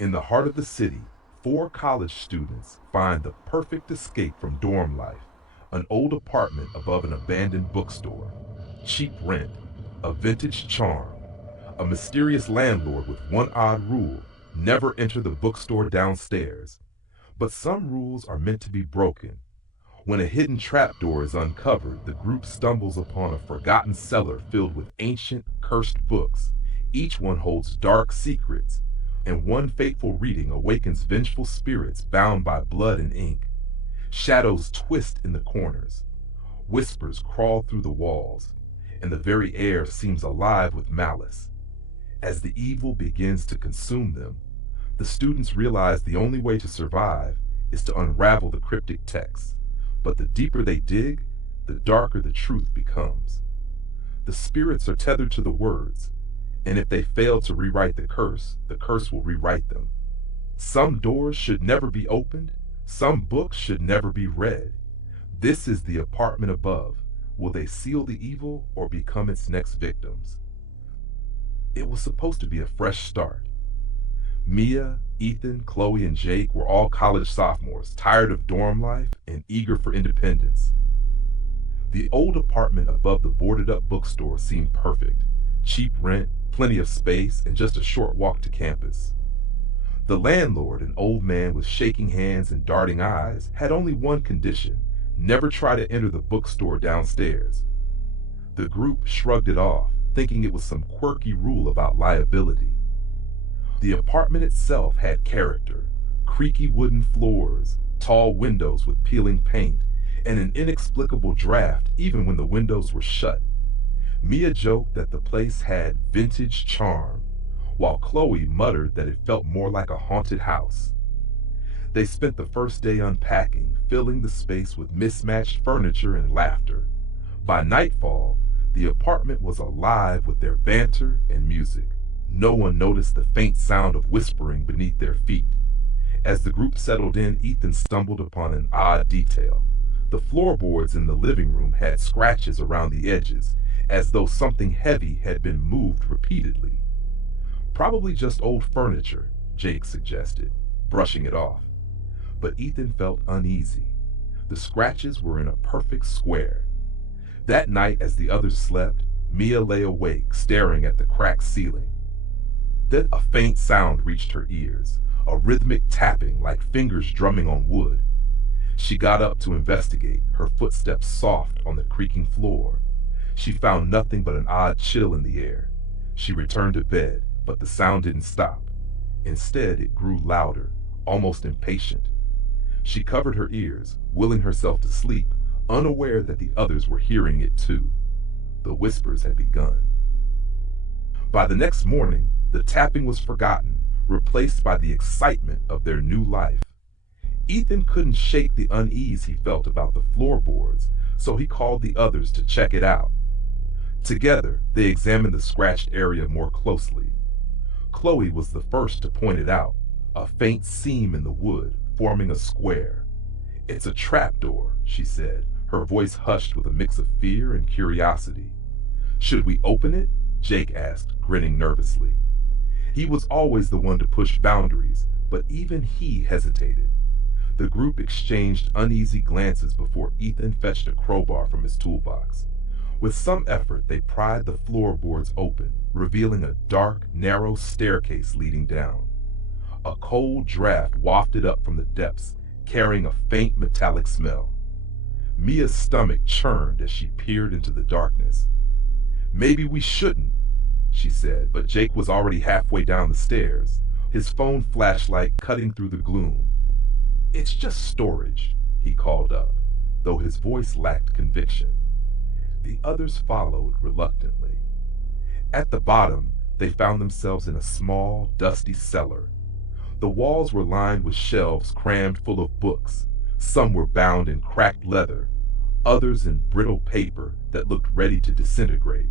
In the heart of the city, four college students find the perfect escape from dorm life: an old apartment above an abandoned bookstore, cheap rent, a vintage charm, a mysterious landlord with one odd rule: never enter the bookstore downstairs. But some rules are meant to be broken. When a hidden trapdoor is uncovered, the group stumbles upon a forgotten cellar filled with ancient, cursed books. Each one holds dark secrets, and one fateful reading awakens vengeful spirits bound by blood and ink. Shadows twist in the corners, whispers crawl through the walls, and the very air seems alive with malice. As the evil begins to consume them, the students realize the only way to survive is to unravel the cryptic text. But the deeper they dig, the darker the truth becomes. The spirits are tethered to the words, and if they fail to rewrite the curse will rewrite them. Some doors should never be opened, some books should never be read. This is the apartment above. Will they seal the evil or become its next victims? It was supposed to be a fresh start. Mia, Ethan, Chloe, and Jake were all college sophomores, tired of dorm life and eager for independence. The old apartment above the boarded-up bookstore seemed perfect: cheap rent, plenty of space, and just a short walk to campus. The landlord, an old man with shaking hands and darting eyes, had only one condition: never try to enter the bookstore downstairs. The group shrugged it off, thinking it was some quirky rule about liability. The apartment itself had character: creaky wooden floors, tall windows with peeling paint, and an inexplicable draft even when the windows were shut. Mia joked that the place had vintage charm, while Chloe muttered that it felt more like a haunted house. They spent the first day unpacking, filling the space with mismatched furniture and laughter. By nightfall, the apartment was alive with their banter and music. No one noticed the faint sound of whispering beneath their feet. As the group settled in, Ethan stumbled upon an odd detail. The floorboards in the living room had scratches around the edges, as though something heavy had been moved repeatedly. Probably just old furniture, Jake suggested, brushing it off. But Ethan felt uneasy. The scratches were in a perfect square. That night, as the others slept, Mia lay awake, staring at the cracked ceiling. Then a faint sound reached her ears, a rhythmic tapping like fingers drumming on wood. She got up to investigate, her footsteps soft on the creaking floor. She found nothing but an odd chill in the air. She returned to bed, but the sound didn't stop. Instead, it grew louder, almost impatient. She covered her ears, willing herself to sleep, unaware that the others were hearing it too. The whispers had begun. By the next morning, the tapping was forgotten, replaced by the excitement of their new life. Ethan couldn't shake the unease he felt about the floorboards, so he called the others to check it out. Together, they examined the scratched area more closely. Chloe was the first to point it out: a faint seam in the wood, forming a square. "It's a trapdoor," she said, her voice hushed with a mix of fear and curiosity. "Should we open it?" Jake asked, grinning nervously. He was always the one to push boundaries, but even he hesitated. The group exchanged uneasy glances before Ethan fetched a crowbar from his toolbox. With some effort, they pried the floorboards open, revealing a dark, narrow staircase leading down. A cold draft wafted up from the depths, carrying a faint metallic smell. Mia's stomach churned as she peered into the darkness. "Maybe we shouldn't," she said, but Jake was already halfway down the stairs, his phone flashlight cutting through the gloom. "It's just storage," he called up, though his voice lacked conviction. The others followed reluctantly. At the bottom, they found themselves in a small, dusty cellar. The walls were lined with shelves crammed full of books. Some were bound in cracked leather, others in brittle paper that looked ready to disintegrate.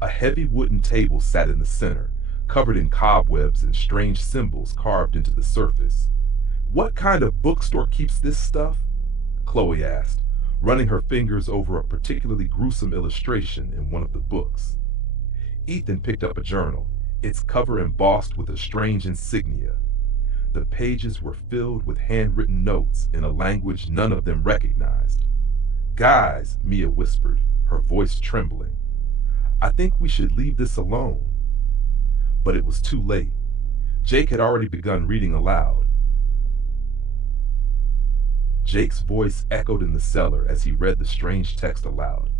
A heavy wooden table sat in the center, covered in cobwebs and strange symbols carved into the surface. "What kind of bookstore keeps this stuff?" Chloe asked, running her fingers over a particularly gruesome illustration in one of the books. Ethan picked up a journal, its cover embossed with a strange insignia. The pages were filled with handwritten notes in a language none of them recognized. "Guys," Mia whispered, her voice trembling, "I think we should leave this alone." But it was too late. Jake had already begun reading aloud. Jake's voice echoed in the cellar as he read the strange text aloud.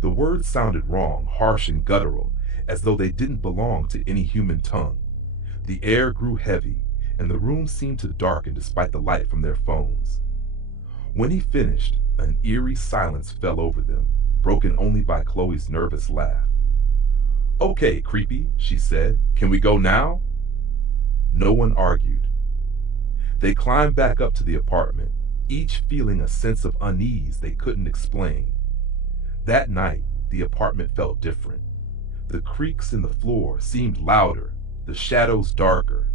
The words sounded wrong, harsh and guttural, as though they didn't belong to any human tongue. The air grew heavy, and the room seemed to darken despite the light from their phones. When he finished, an eerie silence fell over them, broken only by Chloe's nervous laugh. "Okay, creepy," she said. "Can we go now?" No one argued. They climbed back up to the apartment, each feeling a sense of unease they couldn't explain. That night, the apartment felt different. The creaks in the floor seemed louder, the shadows darker.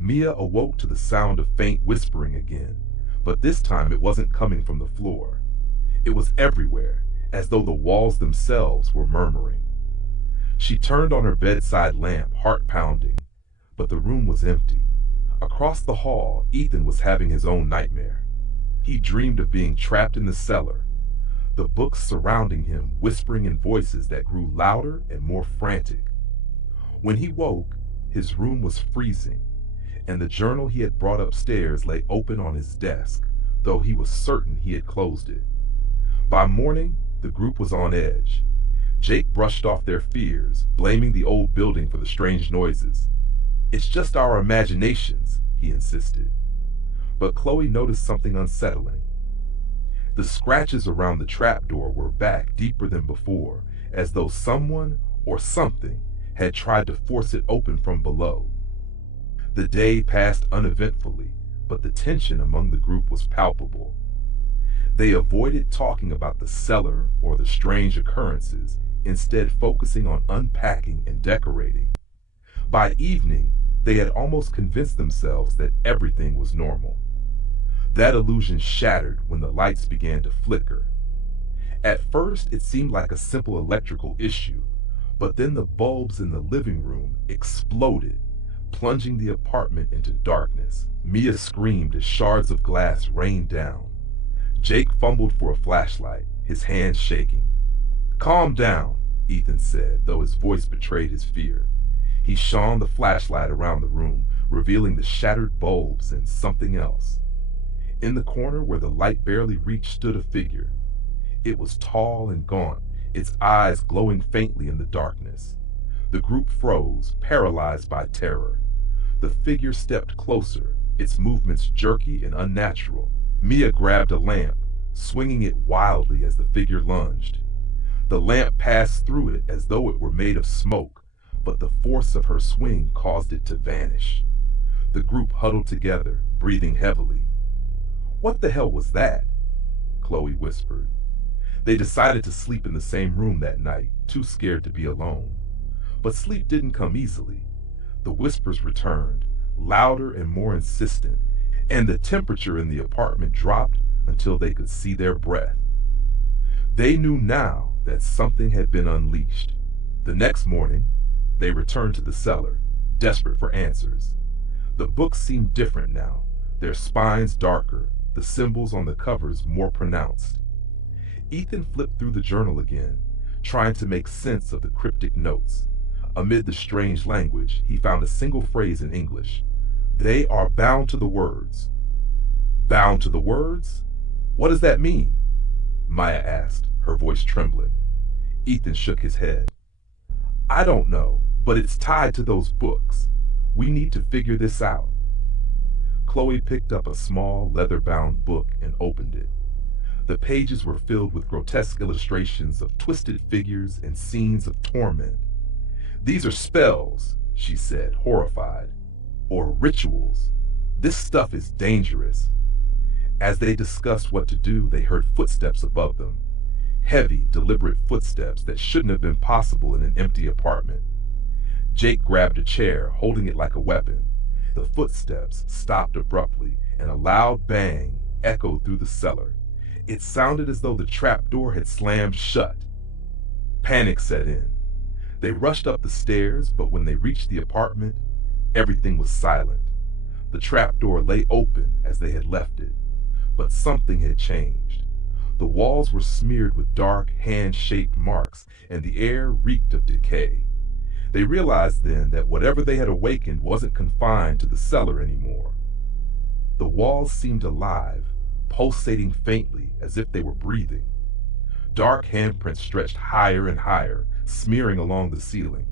Mia awoke to the sound of faint whispering again, but this time it wasn't coming from the floor. It was everywhere, as though the walls themselves were murmuring. She turned on her bedside lamp, heart pounding, but the room was empty. Across the hall, Ethan was having his own nightmare. He dreamed of being trapped in the cellar, the books surrounding him whispering in voices that grew louder and more frantic. When he woke, his room was freezing, and the journal he had brought upstairs lay open on his desk, though he was certain he had closed it. By morning, the group was on edge. Jake brushed off their fears, blaming the old building for the strange noises. "It's just our imaginations," he insisted. But Chloe noticed something unsettling. The scratches around the trapdoor were back deeper than before, as though someone or something had tried to force it open from below. The day passed uneventfully, but the tension among the group was palpable. They avoided talking about the cellar or the strange occurrences, instead focusing on unpacking and decorating. By evening, they had almost convinced themselves that everything was normal. That illusion shattered when the lights began to flicker. At first, it seemed like a simple electrical issue, but then the bulbs in the living room exploded, plunging the apartment into darkness. Mia screamed as shards of glass rained down. Jake fumbled for a flashlight, his hands shaking. "Calm down," Ethan said, though his voice betrayed his fear. He shone the flashlight around the room, revealing the shattered bulbs and something else. In the corner where the light barely reached stood a figure. It was tall and gaunt, its eyes glowing faintly in the darkness. The group froze, paralyzed by terror. The figure stepped closer, its movements jerky and unnatural. Mia grabbed a lamp, swinging it wildly as the figure lunged. The lamp passed through it as though it were made of smoke, but the force of her swing caused it to vanish. The group huddled together, breathing heavily. "What the hell was that?" Chloe whispered. They decided to sleep in the same room that night, too scared to be alone. But sleep didn't come easily. The whispers returned, louder and more insistent, and the temperature in the apartment dropped until they could see their breath. They knew now that something had been unleashed. The next morning, they returned to the cellar, desperate for answers. The books seemed different now, their spines darker, the symbols on the covers more pronounced. Ethan flipped through the journal again, trying to make sense of the cryptic notes. Amid the strange language, he found a single phrase in English. "They are bound to the words." "Bound to the words? What does that mean?" Maya asked, her voice trembling. Ethan shook his head. "I don't know, but it's tied to those books. We need to figure this out." Chloe picked up a small, leather-bound book and opened it. The pages were filled with grotesque illustrations of twisted figures and scenes of torment. "These are spells," she said, horrified. "Or rituals. This stuff is dangerous." As they discussed what to do, they heard footsteps above them. Heavy, deliberate footsteps that shouldn't have been possible in an empty apartment. Jake grabbed a chair, holding it like a weapon. The footsteps stopped abruptly, and a loud bang echoed through the cellar. It sounded as though the trap door had slammed shut. Panic set in. They rushed up the stairs, but when they reached the apartment, everything was silent. The trapdoor lay open as they had left it, but something had changed. The walls were smeared with dark, hand-shaped marks, and the air reeked of decay. They realized then that whatever they had awakened wasn't confined to the cellar anymore. The walls seemed alive, pulsating faintly as if they were breathing. Dark handprints stretched higher and higher, smearing along the ceiling.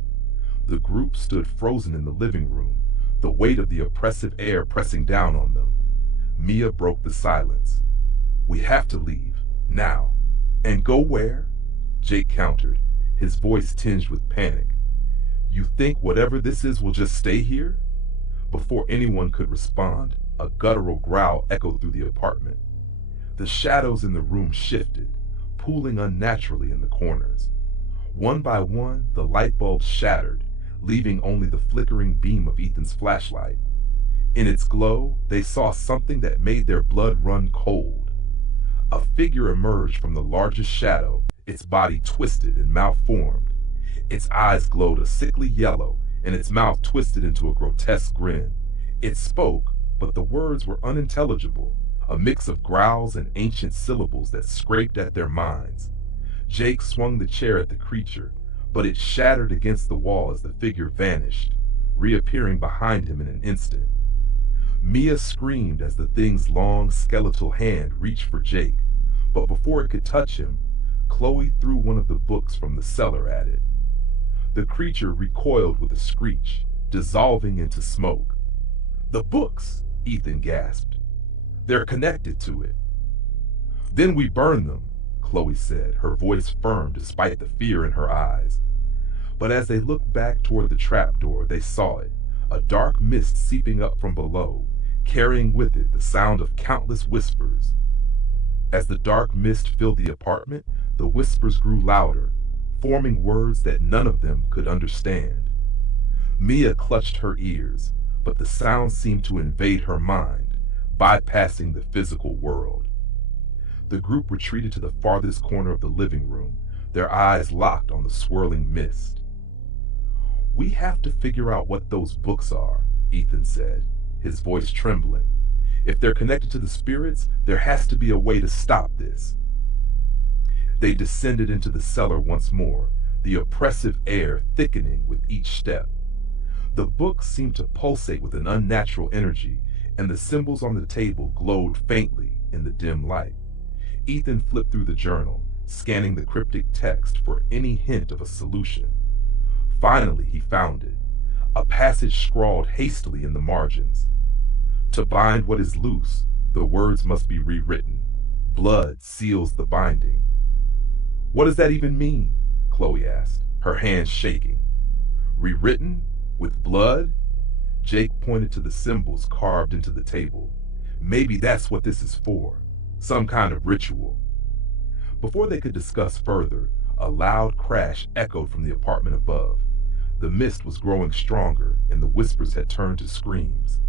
The group stood frozen in the living room, the weight of the oppressive air pressing down on them. Mia broke the silence. "We have to leave, now." "And go where?" Jake countered, his voice tinged with panic. "You think whatever this is will just stay here?" Before anyone could respond, a guttural growl echoed through the apartment. The shadows in the room shifted, pooling unnaturally in the corners. One by one, the light bulbs shattered, leaving only the flickering beam of Ethan's flashlight. In its glow, they saw something that made their blood run cold. A figure emerged from the largest shadow, its body twisted and malformed. Its eyes glowed a sickly yellow, and its mouth twisted into a grotesque grin. It spoke, but the words were unintelligible, a mix of growls and ancient syllables that scraped at their minds. Jake swung the chair at the creature, but it shattered against the wall as the figure vanished, reappearing behind him in an instant. Mia screamed as the thing's long, skeletal hand reached for Jake, but before it could touch him, Chloe threw one of the books from the cellar at it. The creature recoiled with a screech, dissolving into smoke. "The books!" Ethan gasped. "They're connected to it." "Then we burn them," Chloe said, her voice firm despite the fear in her eyes. But as they looked back toward the trapdoor, they saw it, a dark mist seeping up from below, carrying with it the sound of countless whispers. As the dark mist filled the apartment, the whispers grew louder, forming words that none of them could understand. Mia clutched her ears, but the sound seemed to invade her mind, bypassing the physical world. The group retreated to the farthest corner of the living room, their eyes locked on the swirling mist. "We have to figure out what those books are," Ethan said, his voice trembling. "If they're connected to the spirits, there has to be a way to stop this." They descended into the cellar once more, the oppressive air thickening with each step. The books seemed to pulsate with an unnatural energy, and the symbols on the table glowed faintly in the dim light. Ethan flipped through the journal, scanning the cryptic text for any hint of a solution. Finally, he found it, a passage scrawled hastily in the margins. "To bind what is loose, the words must be rewritten. Blood seals the binding." "What does that even mean?" Chloe asked, her hands shaking. "Rewritten? With blood?" Jake pointed to the symbols carved into the table. "Maybe that's what this is for. Some kind of ritual." Before they could discuss further, a loud crash echoed from the apartment above. The mist was growing stronger, and the whispers had turned to screams.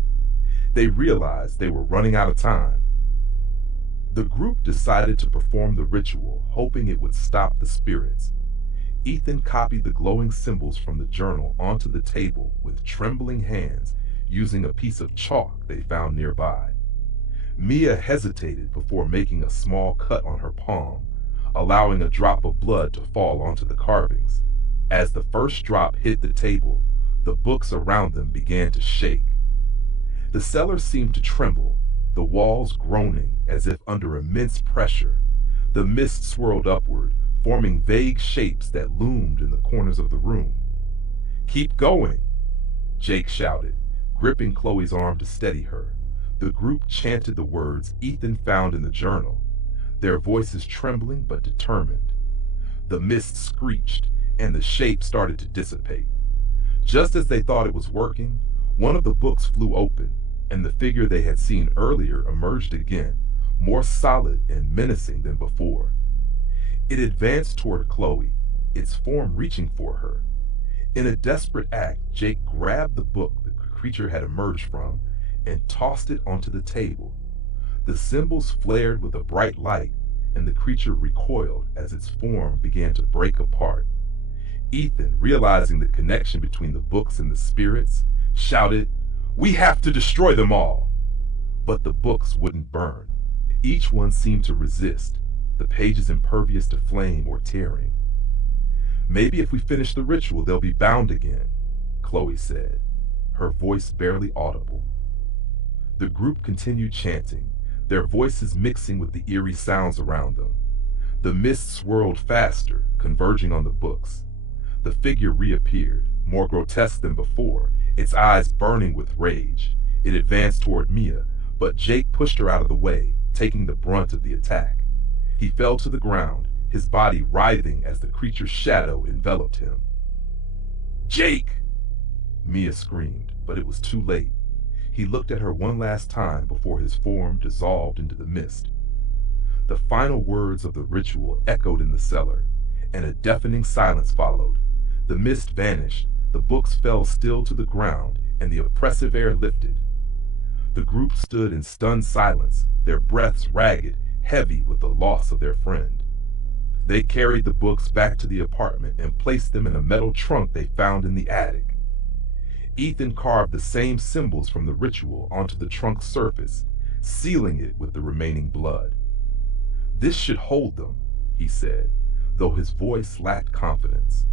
They realized they were running out of time. The group decided to perform the ritual, hoping it would stop the spirits. Ethan copied the glowing symbols from the journal onto the table with trembling hands, using a piece of chalk they found nearby. Mia hesitated before making a small cut on her palm, allowing a drop of blood to fall onto the carvings. As the first drop hit the table, the books around them began to shake. The cellar seemed to tremble, the walls groaning as if under immense pressure. The mist swirled upward, forming vague shapes that loomed in the corners of the room. "Keep going," Jake shouted, gripping Chloe's arm to steady her. The group chanted the words Ethan found in the journal, their voices trembling but determined. The mist screeched, and the shape started to dissipate. Just as they thought it was working, one of the books flew open, and the figure they had seen earlier emerged again, more solid and menacing than before. It advanced toward Chloe, its form reaching for her. In a desperate act, Jake grabbed the book the creature had emerged from and tossed it onto the table. The symbols flared with a bright light, and the creature recoiled as its form began to break apart. Ethan, realizing the connection between the books and the spirits, shouted, We have to destroy them all! But the books wouldn't burn. Each one seemed to resist, the pages impervious to flame or tearing. Maybe if we finish the ritual, they'll be bound again, Chloe said, her voice barely audible. The group continued chanting, their voices mixing with the eerie sounds around them. The mist swirled faster, converging on the books. The figure reappeared, more grotesque than before, its eyes burning with rage. It advanced toward Mia, but Jake pushed her out of the way, taking the brunt of the attack. He fell to the ground, his body writhing as the creature's shadow enveloped him. Jake! Mia screamed, but it was too late. He looked at her one last time before his form dissolved into the mist. The final words of the ritual echoed in the cellar, and a deafening silence followed. The mist vanished, the books fell still to the ground, and the oppressive air lifted. The group stood in stunned silence, their breaths ragged, heavy with the loss of their friend. They carried the books back to the apartment and placed them in a metal trunk they found in the attic. Ethan carved the same symbols from the ritual onto the trunk's surface, sealing it with the remaining blood. This should hold them, he said, though his voice lacked confidence.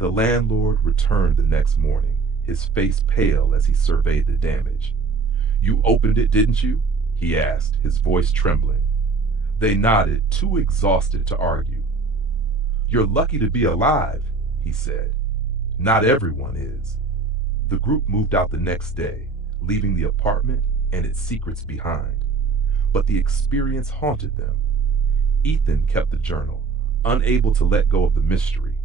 The landlord returned the next morning, his face pale as he surveyed the damage. You opened it, didn't you? He asked, his voice trembling. They nodded, too exhausted to argue. You're lucky to be alive, he said. Not everyone is. The group moved out the next day, leaving the apartment and its secrets behind. But the experience haunted them. Ethan kept the journal, unable to let go of the mystery,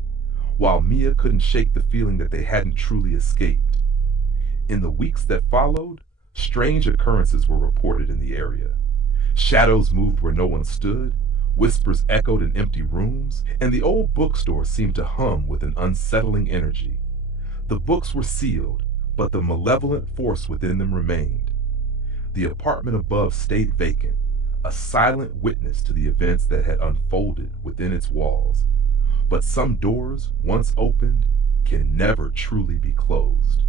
while Mia couldn't shake the feeling that they hadn't truly escaped. In the weeks that followed, strange occurrences were reported in the area. Shadows moved where no one stood, whispers echoed in empty rooms, and the old bookstore seemed to hum with an unsettling energy. The books were sealed, but the malevolent force within them remained. The apartment above stayed vacant, a silent witness to the events that had unfolded within its walls. But some doors, once opened, can never truly be closed.